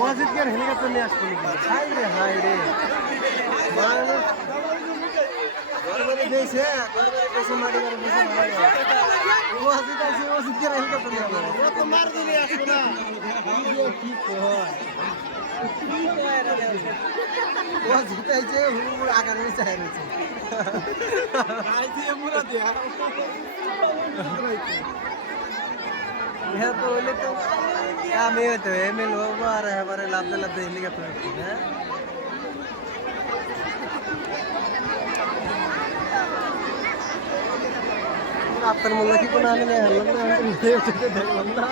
ওয়াজিদকে helicopter নিয়ে আসতো নাকি? হাই রে হাই রে, মানুষ গরবারে দিয়েছে, গরবারে দিয়েছে, মাটি করে দিয়েছে, ওয়াজিদ আছে, ওয়াজিদকে হেলিকপ্টার নিয়ে আসবো। ও তো মার দিলে আসবো না। কি কয়? ওয়াজিদ আইছে, হুড় আগার নিচে হারিয়েছে। হ্যাঁ তো হইলে তো আমি হইতো এমএল হবো আর এবারে লাভতে লাভতে হেলিকপ্টার উঠছি। হ্যাঁ আপনার মূল্য কি কোনো আমি দেখলাম না।